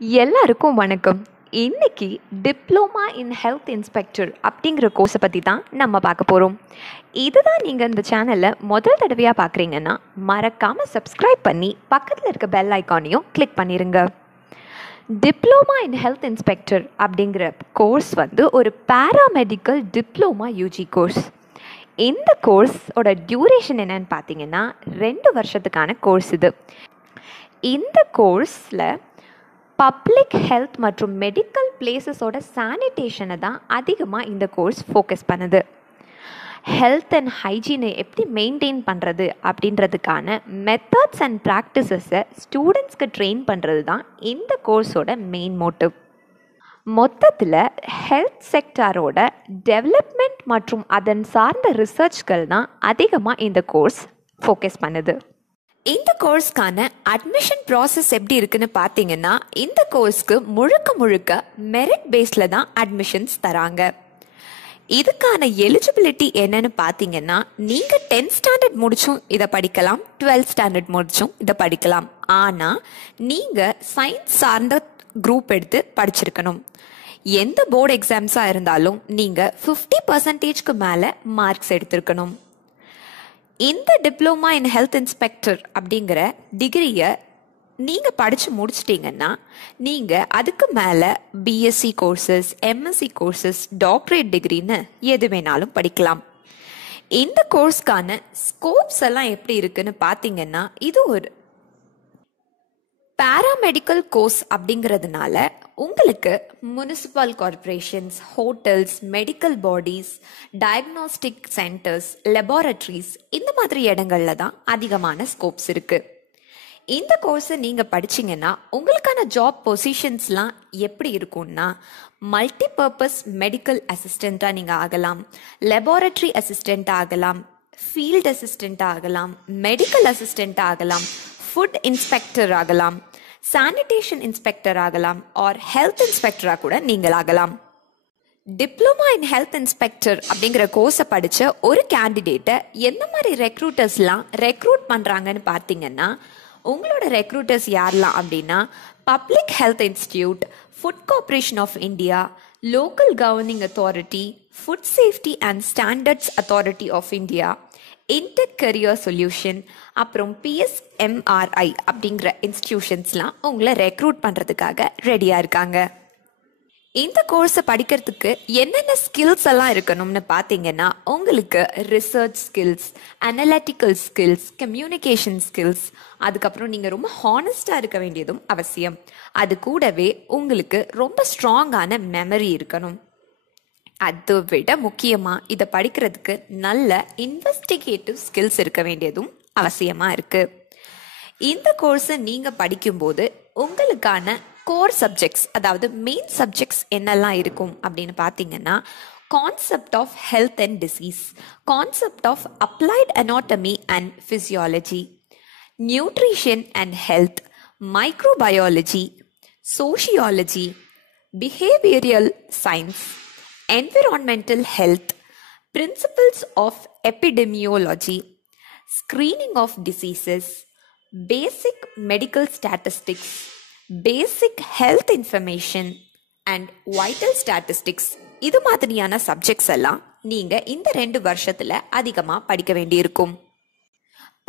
எல்லாருக்கும் வணக்கம். இன்னைக்கு டிப்ளோமா இன் ஹெல்த் இன்ஸ்பெக்டர் அப்படிங்கிற கோர்ஸை பற்றி தான் நம்ம பார்க்க போகிறோம். இதுதான் நீங்கள் இந்த சேனலில் முதல் தடவையாக பார்க்குறீங்கன்னா மறக்காமல் சப்ஸ்கிரைப் பண்ணி பக்கத்தில் இருக்க பெல் ஐக்கானையும் கிளிக் பண்ணிடுங்க. டிப்ளோமா இன் ஹெல்த் இன்ஸ்பெக்டர் அப்படிங்கிற கோர்ஸ் ஒரு பேராமெடிக்கல் டிப்ளோமா யூஜி கோர்ஸ். இந்த கோர்ஸோட டியூரேஷன் என்னன்னு பார்த்தீங்கன்னா 2 வருஷத்துக்கான கோர்ஸ் இது. இந்த கோர்ஸில் பப்ளிக் ஹெல்த் மற்றும் மெடிக்கல் பிளேசஸோட சானிடேஷனை தான் அதிகமாக இந்த கோர்ஸ் ஃபோக்கஸ் பண்ணுது. ஹெல்த் அண்ட் ஹைஜீனை எப்படி மெயின்டைன் பண்ணுறது அப்படின்றதுக்கான மெத்தட்ஸ் அண்ட் ப்ராக்டிசஸை ஸ்டூடெண்ட்ஸ்க்கு ட்ரெயின் பண்ணுறது தான் இந்த கோர்ஸோட மெயின் மோட்டிவ். மொத்தத்தில் ஹெல்த் செக்டாரோட டெவலப்மெண்ட் மற்றும் அதன் சார்ந்த ரிசர்ச்கள் தான் அதிகமாக இந்த கோர்ஸ் ஃபோக்கஸ் பண்ணுது. இந்த கோர்ஸ்க்கான அட்மிஷன் ப்ராசஸ் எப்படி இருக்குன்னு பார்த்தீங்கன்னா, இந்த கோர்ஸ்க்கு முழுக்க மெரிட் பேஸில் தான் அட்மிஷன்ஸ் தராங்க. இதுக்கான எலிஜிபிலிட்டி என்னன்னு பார்த்தீங்கன்னா, நீங்கள் 10th ஸ்டாண்டர்ட் முடிச்சும் இதை படிக்கலாம், 12th ஸ்டாண்டர்ட் முடிச்சும் இதை படிக்கலாம். ஆனால் நீங்கள் சயின்ஸ் சார்ந்த குரூப் எடுத்து படிச்சிருக்கணும். எந்த போர்டு எக்ஸாம்ஸாக இருந்தாலும் நீங்கள் 50% மேலே மார்க்ஸ் எடுத்திருக்கணும். இந்த டிப்ளோமா இன் ஹெல்த் இன்ஸ்பெக்டர் அப்படிங்கிற டிகிரியை நீங்கள் படித்து முடிச்சிட்டிங்கன்னா நீங்கள் அதுக்கு மேலே BSc courses, MSc courses, doctorate டிகிரின்னு எது வேணாலும் படிக்கலாம். இந்த கோர்ஸ்க்கான ஸ்கோப்ஸ் எல்லாம் எப்படி இருக்குன்னு பார்த்தீங்கன்னா, இது ஒரு பேராமெடிக்கல் கோர்ஸ் அப்படிங்கிறதுனால உங்களுக்கு municipal corporations, hotels, medical bodies, diagnostic centres, laboratories இந்த மாதிரி இடங்கள்ல தான் அதிகமான ஸ்கோப்ஸ் இருக்கு. இந்த கோர்ஸை நீங்கள் படிச்சிங்கன்னா உங்களுக்கான ஜாப் பொசிஷன்ஸ்லாம் எப்படி இருக்கும்னா, மல்டிபர்பஸ் மெடிக்கல் அசிஸ்டண்ட்டாக நீங்கள் ஆகலாம், லெபார்டரி அசிஸ்டண்ட்டாக ஆகலாம், ஃபீல்ட் அசிஸ்டண்ட்டாக ஆகலாம், மெடிக்கல் அசிஸ்டண்ட்டாக ஆகலாம், ஃபுட் இன்ஸ்பெக்டர் ஆகலாம், சானிடேஷன் இன்ஸ்பெக்டர் ஆகலாம், ஆர் ஹெல்த் இன்ஸ்பெக்டராக கூட நீங்கள் ஆகலாம். டிப்ளமா இன் ஹெல்த் இன்ஸ்பெக்டர் அப்படிங்கிற கோர்ஸை படித்த ஒரு கேண்டிடேட்டை எந்த மாதிரி ரெக்ரூட்டர்ஸ்லாம் ரெக்ரூட் பண்ணுறாங்கன்னு பார்த்தீங்கன்னா, உங்களோட ரெக்ரூட்டர்ஸ் யாரெல்லாம் அப்படின்னா, public health institute, food corporation of India, local governing authority, food safety and standards authority of India, intech career solution, அப்புறம் PSMRI அப்படிங்கிற இன்ஸ்டிடியூஷன்ஸ்லாம் உங்களை ரெக்ரூட் பண்ணுறதுக்காக ரெடியாக இருக்காங்க. இந்த கோர்ஸை படிக்கிறதுக்கு என்னென்ன ஸ்கில்ஸ் எல்லாம் இருக்கணும்னு பார்த்தீங்கன்னா, உங்களுக்கு research skills, analytical skills, communication skills, அதுக்கப்புறம் நீங்கள் ரொம்ப ஹானஸ்டாக இருக்க வேண்டியதும் அவசியம். அது கூடவே உங்களுக்கு ரொம்ப ஸ்ட்ராங்கான மெமரி இருக்கணும். அதை விட முக்கியமாக இதை படிக்கிறதுக்கு நல்ல இன்வெஸ்டிகேட்டிவ் ஸ்கில்ஸ் இருக்க வேண்டியதும் அவசியமாக இருக்குது. இந்த கோர்ஸை நீங்கள் படிக்கும்போது உங்களுக்கான கோர் சப்ஜெக்ட்ஸ், அதாவது மெயின் சப்ஜெக்ட்ஸ் என்னெல்லாம் இருக்கும் அப்படின்னு பார்த்தீங்கன்னா, concept of health and disease, concept of applied anatomy and physiology, nutrition and health, microbiology, sociology, behavioural science, environmental health, principles of epidemiology, screening of diseases, basic medical statistics, basic health information and vital statistics. இது மாதிரியான subjects எல்லாம் நீங்க இந்த 2 வருஷத்துல அதிகமா படிக்க வேண்டியிருக்கும்.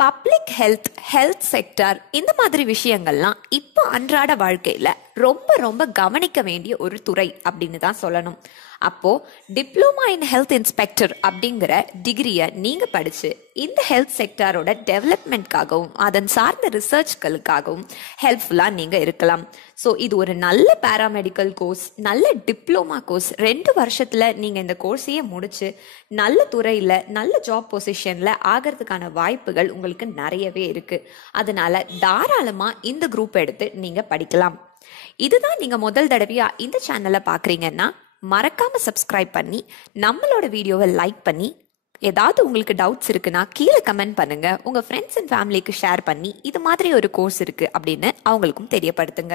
Public health, health sector இந்த மாதிரி விஷயங்கள்லாம் இப்போ அன்றாட வாழ்க்கையில் ரொம்ப கவனிக்க வேண்டிய ஒரு துறை அப்படின்னு தான் சொல்லணும். அப்போது டிப்ளமா இன் ஹெல்த் இன்ஸ்பெக்டர் அப்படிங்கிற டிகிரியை நீங்கள் படித்து இந்த ஹெல்த் செக்டாரோட டெவலப்மெண்ட்காகவும் அதன் சார்ந்த ரிசர்ச்களுக்காகவும் ஹெல்ப்ஃபுல்லாக நீங்கள் இருக்கலாம். ஸோ இது ஒரு நல்ல பேராமெடிக்கல் கோர்ஸ், நல்ல டிப்ளமா கோர்ஸ். 2 வருஷத்தில் நீங்கள் இந்த கோர்ஸையே முடித்து நல்ல துறையில் நல்ல ஜாப் பொசிஷனில் ஆகிறதுக்கான வாய்ப்புகள் உங்களுக்கு நிறையவே இருக்குது. அதனால தாராளமாக இந்த குரூப் எடுத்து நீங்கள் படிக்கலாம். இதுதான் நீங்கள் முதல் தடவையாக இந்த சேனலை பார்க்குறீங்கன்னா மறக்காம சப்ஸ்கிரைப் பண்ணி நம்மளோட வீடியோவை லைக் பண்ணி, ஏதாவது உங்களுக்கு டவுட்ஸ் இருக்குன்னா கீழே கமெண்ட் பண்ணுங்க. உங்க ஃப்ரெண்ட்ஸ் அண்ட் ஃபேமிலிக்கு ஷேர் பண்ணி இது மாதிரி ஒரு கோர்ஸ் இருக்கு அப்படின்னு அவங்களுக்கும் தெரியப்படுத்துங்க.